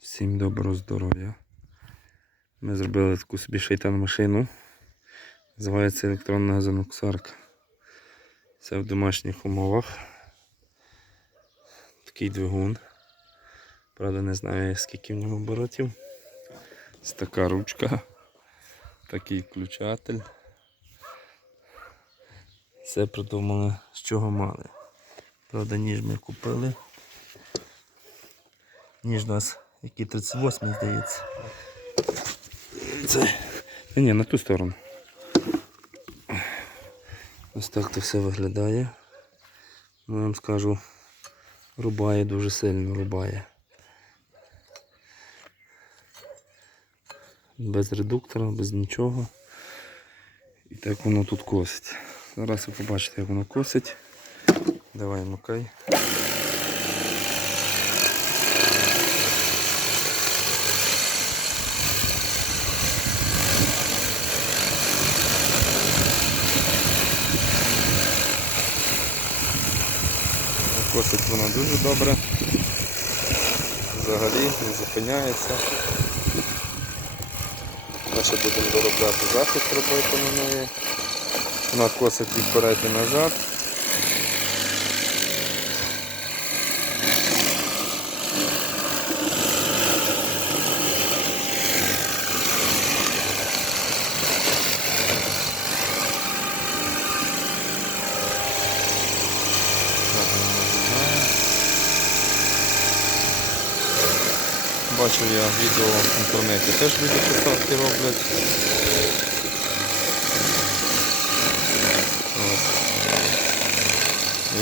Всім доброго здоров'я. Ми зробили таку собі шейтан машину. Називається електронна газоноксарка. Це в домашніх умовах. Такий двигун. Правда, не знаю скільки в нього оборотів. Ось така ручка. Такий включатель. Все придумали, з чого мали. Правда, ніж ми купили. Ніж нас який 38 здається. Це. Та ні, на ту сторону. Ось так то все виглядає. Ну, я вам скажу, рубає дуже сильно рубає. Без редуктора, без нічого. І так воно тут косить. Зараз ви побачите, як воно косить. Давай, макай. Косить вона дуже добре. Взагалі не зупиняється. Ми ще будемо доробляти захист робити на неї. Вона косить вперед і назад. Бачив я відео в інтернеті, теж люди посадки роблять.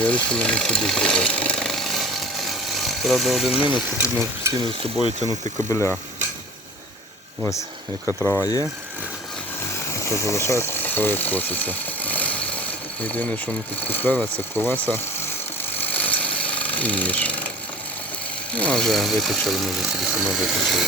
Я вирішив не собі зробити. Правда, один мінус, потрібно постійно з собою тягнути кабеля. Ось яка трава є. Що залишається, то коситься. Єдине, що ми тут купляли, це колеса і ніж. Ну, а вже виточили, ми вже собі саме виточили.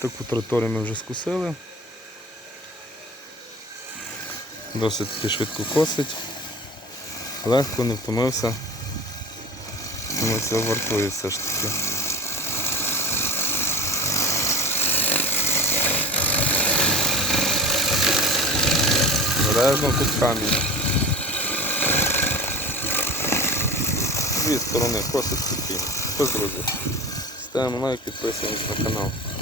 Таку траторію ми вже скусили. Досить таки швидко косить. Легко, не втомився. Ну, це вартує все ж таки. Бережно тут камінь. Дві сторони косить спокійно. Що, друзі? Ставимо лайк, підписуємось на канал.